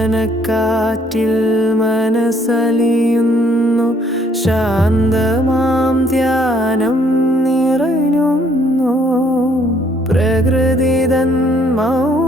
ചന്ദനക്കാറ്റിൽ മനസ്സലിയുന്നു ശാന്തമാം ധ്യാനം இதன் மௌ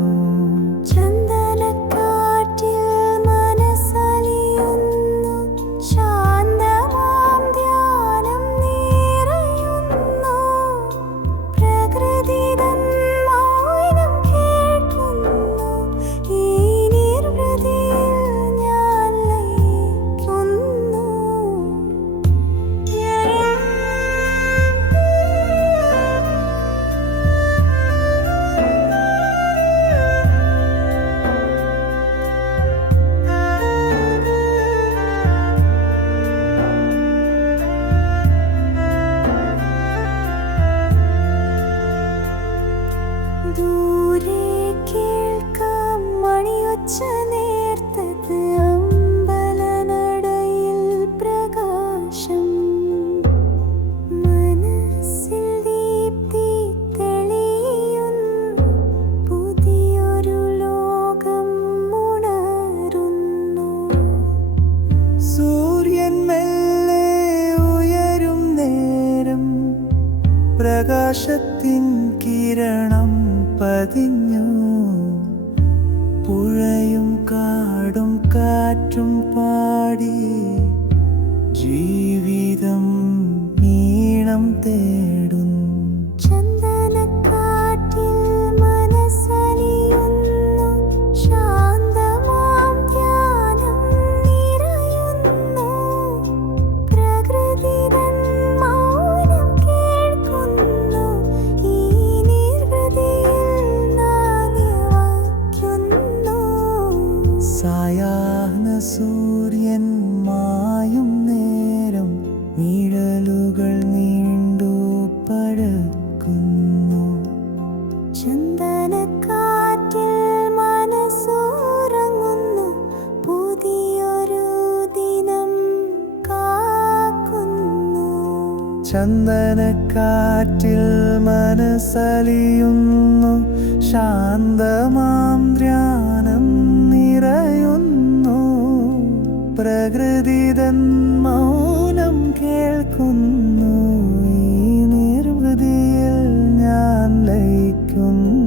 പ്രകാശത്തിൻ കിരണം പതിഞ്ഞു. പുഴയും കാടും കാറ്റും പാടി ജീവിതം ഈണം തേടുന്നു സായാഹ്ന സൂര്യൻ മായും നേരം നിഴലുകൾ നീണ്ടു പഴക്കുന്നു ചന്ദനക്കാറ്റിൽ മനസ്സോറങ്ങുന്നു. പുതിയൊരു ദിനം കാക്കുന്നു. ചന്ദനക്കാറ്റിൽ മനസ്സലിയുന്നു. ശാന്തമാം ധ്യാനം പ്രകൃതിതൻ മൗനം കേൾക്കുന്നു. ഈ നിർവൃതിയിൽ ഞാൻ ലയിക്കുന്നു.